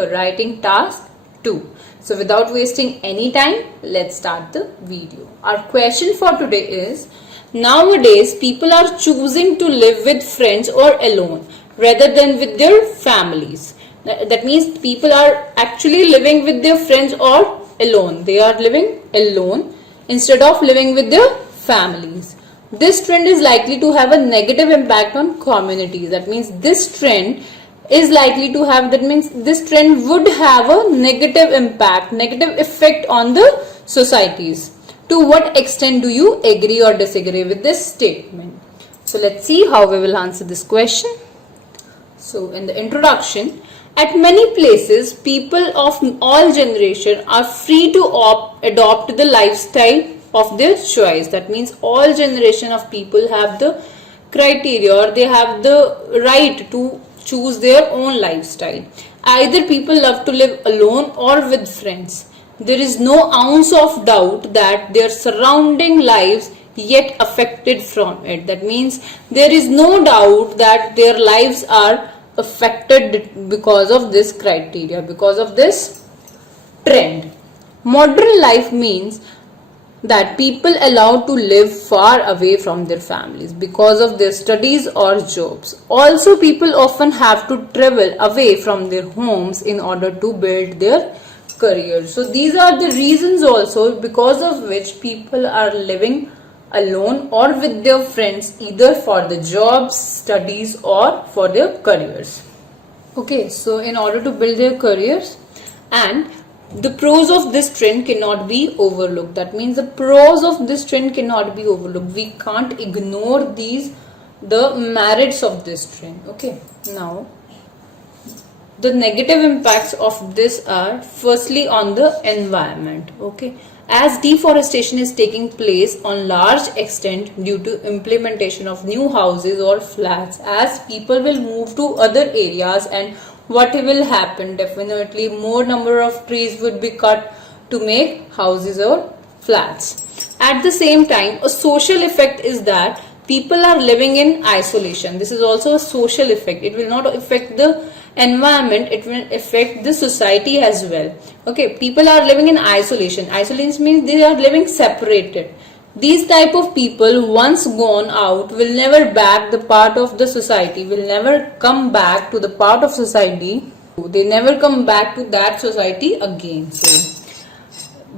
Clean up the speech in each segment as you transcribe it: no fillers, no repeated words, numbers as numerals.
Writing task 2. So without wasting any time, let's start the video. Our question for today is, nowadays people are choosing to live with friends or alone rather than with their families. That means people are actually living with their friends or alone. They are living alone instead of living with their families. This trend is likely to have a negative impact on communities. That means this trend is likely to have, that means this trend would have a negative impact, negative effect on the societies. To what extent do you agree or disagree with this statement? So let's see how we will answer this question. So in the introduction, at many places, people of all generations are free to adopt the lifestyle of their choice. That means all generation of people have the criteria, or they have the right to choose their own lifestyle. Either people love to live alone or with friends. There is no ounce of doubt that their surrounding lives yet affected from it. That means there is no doubt that their lives are affected because of this criteria, because of this trend. Modern life means that people allowed to live far away from their families because of their studies or jobs. Also, people often have to travel away from their homes in order to build their careers. So these are the reasons also because of which people are living alone or with their friends, either for the jobs, studies, or for their careers. Okay, so in order to build their careers, and the pros of this trend cannot be overlooked. That means the pros of this trend cannot be overlooked. We can't ignore the merits of this trend. Okay, now the negative impacts of this are firstly on the environment. Okay, as deforestation is taking place on large extent due to implementation of new houses or flats, as people will move to other areas, and what will happen, definitely more number of trees would be cut to make houses or flats. At the same time, a social effect is that people are living in isolation. This is also a social effect. It will not affect the environment, it will affect the society as well. Okay, people are living in isolation. Isolation means they are living separated. These type of people, once gone out, will never back the part of the society, will never come back to the part of society. They never come back to that society again. So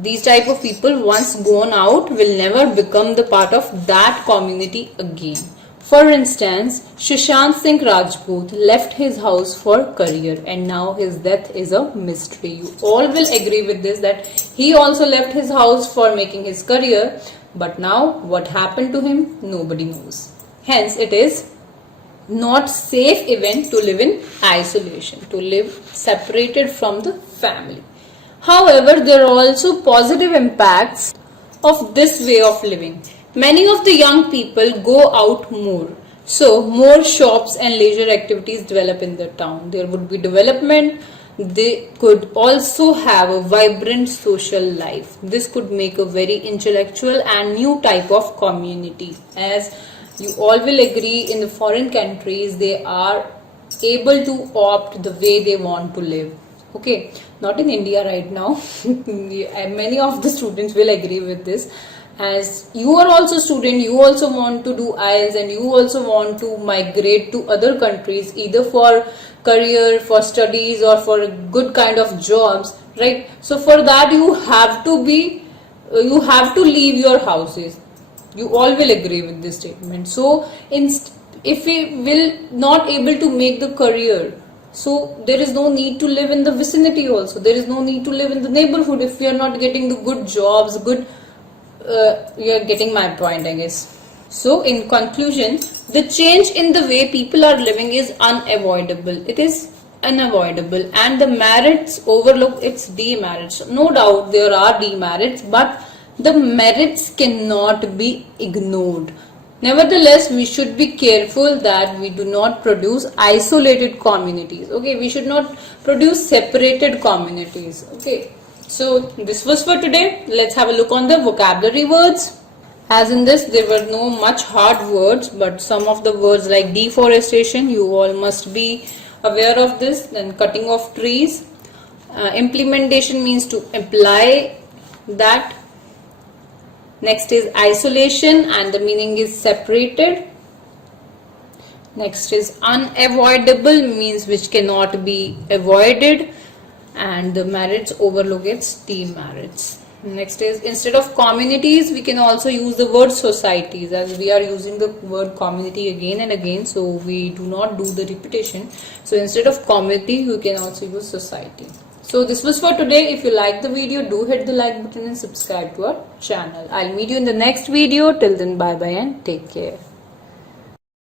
these type of people, once gone out, will never become the part of that community again. For instance, Sushant Singh Rajput left his house for career, and now his death is a mystery. You all will agree with this, that he also left his house for making his career, but now what happened to him, nobody knows. Hence it is not safe even to live in isolation, to live separated from the family. However, there are also positive impacts of this way of living. Many of the young people go out more. So more shops and leisure activities develop in the town. There would be development. They could also have a vibrant social life. This could make a very intellectual and new type of community. As you all will agree, in the foreign countries, they are able to opt the way they want to live. Okay, not in India right now. Many of the students will agree with this. As you are also a student, you also want to do IELTS, and you also want to migrate to other countries, either for career, for studies, or for a good kind of jobs, right? So for that you have to leave your houses. You all will agree with this statement. So if we will not able to make the career, so there is no need to live in the vicinity also. There is no need to live in the neighborhood if we are not getting the good jobs, you are getting my point, I guess. So in conclusion, the change in the way people are living is unavoidable. It is unavoidable, and the merits overlook its demerits. No doubt there are demerits, but the merits cannot be ignored. Nevertheless, we should be careful that we do not produce isolated communities. Okay, we should not produce separated communities. Okay, so this was for today. Let's have a look on the vocabulary words. As in this, there were no much hard words, but some of the words like deforestation, you all must be aware of this. Then cutting of trees, Implementation means to apply that. Next is isolation, and the meaning is separated. Next is unavoidable, means which cannot be avoided, and the merits overlooked demerits. Next is instead of communities we can also use the word societies, as we are using the word community again and again, so we do not do the repetition. So instead of community we can also use society. So this was for today. If you like the video, do hit the like button and subscribe to our channel. I'll meet you in the next video. Till then, bye bye and take care.